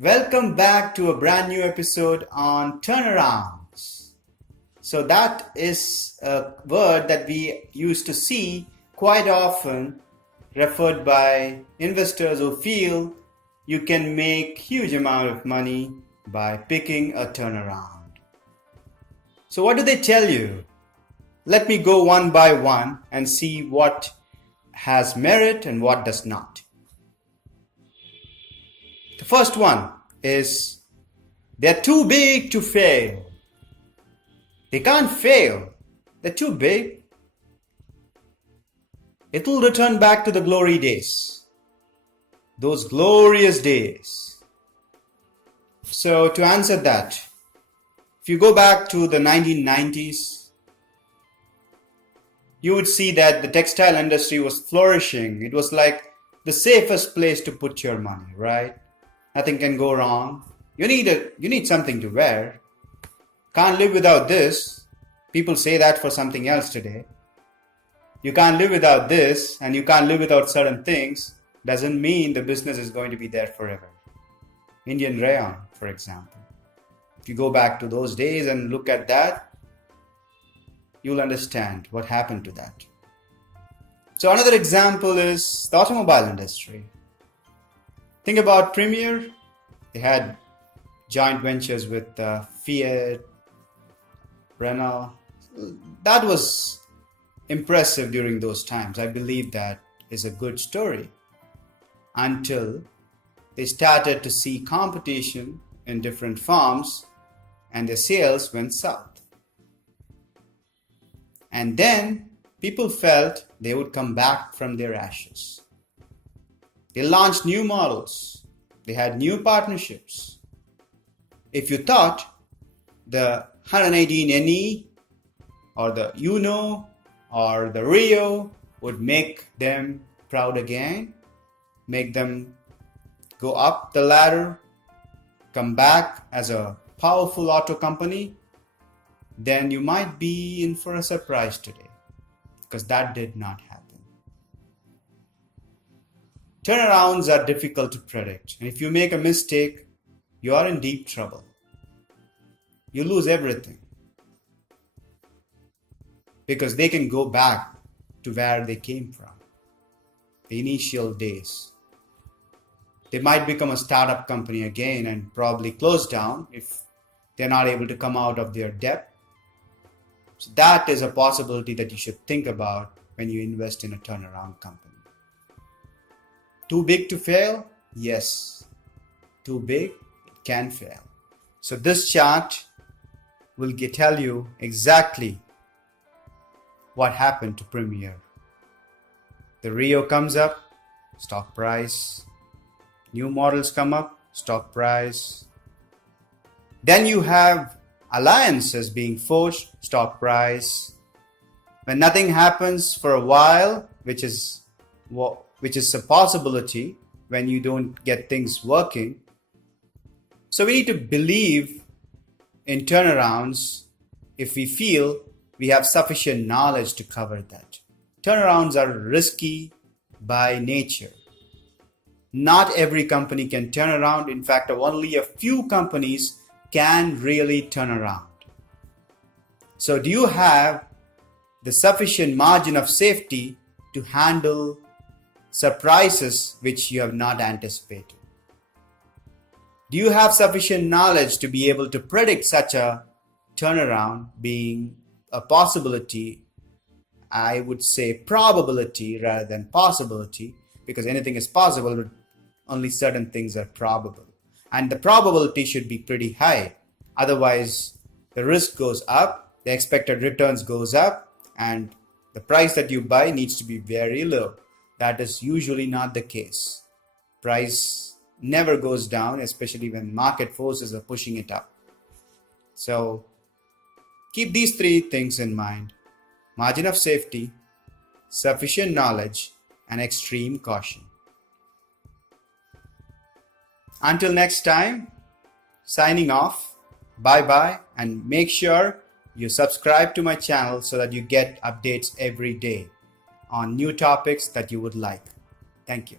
Welcome back to a brand new episode on turnarounds. So that is a word that we used to see quite often referred by investors who feel you can make huge amount of money by picking a turnaround. So what do they tell you? Let me go one by one and see what has merit and what does not. The first one is they're too big to fail. They can't fail. They're too big. It will return back to the glory days. Those glorious days. So to answer that, if you go back to the 1990s, you would see that the textile industry was flourishing. It was like the safest place to put your money, right? Nothing can go wrong. You need something to wear. Can't live without this. People say that for something else today. You can't live without this and you can't live without certain things. Doesn't mean the business is going to be there forever. Indian Rayon, for example. If you go back to those days and look at that, you'll understand what happened to that. So another example is the automobile industry. Think about Premier. They had joint ventures with Fiat, Renault. That was impressive during those times. I believe that is a good story until they started to see competition in different farms and their sales went south. And then people felt they would come back from their ashes. They launched new models. They had new partnerships. If you thought the 118NE or the Uno or the Rio would make them proud again, make them go up the ladder, come back as a powerful auto company, then you might be in for a surprise today, because that did not happen. Turnarounds are difficult to predict, and if you make a mistake, you are in deep trouble. You lose everything because they can go back to where they came from, the initial days. They might become a startup company again and probably close down if they're not able to come out of their debt. So that is a possibility that you should think about when you invest in a turnaround company. Too big to fail? Yes. Too big, it can fail. So this chart will tell you exactly what happened to Premier. The Rio comes up, stock price. New models come up, stock price. Then you have alliances being forged, stock price. When nothing happens for a while, which is a possibility when you don't get things working. So we need to believe in turnarounds if we feel we have sufficient knowledge to cover that. Turnarounds are risky by nature. Not every company can turn around. In fact, only a few companies can really turn around. So do you have the sufficient margin of safety to handle surprises which you have not anticipated? Do you have sufficient knowledge to be able to predict such a turnaround being a possibility? I would say probability rather than possibility, because anything is possible, but only certain things are probable. And the probability should be pretty high. Otherwise, the risk goes up, the expected returns goes up, and the price that you buy needs to be very low. That is usually not the case. Price never goes down, especially when market forces are pushing it up. So keep these three things in mind: margin of safety, sufficient knowledge, and extreme caution. Until next time, signing off. Bye-bye, and make sure you subscribe to my channel so that you get updates every day on new topics that you would like. Thank you.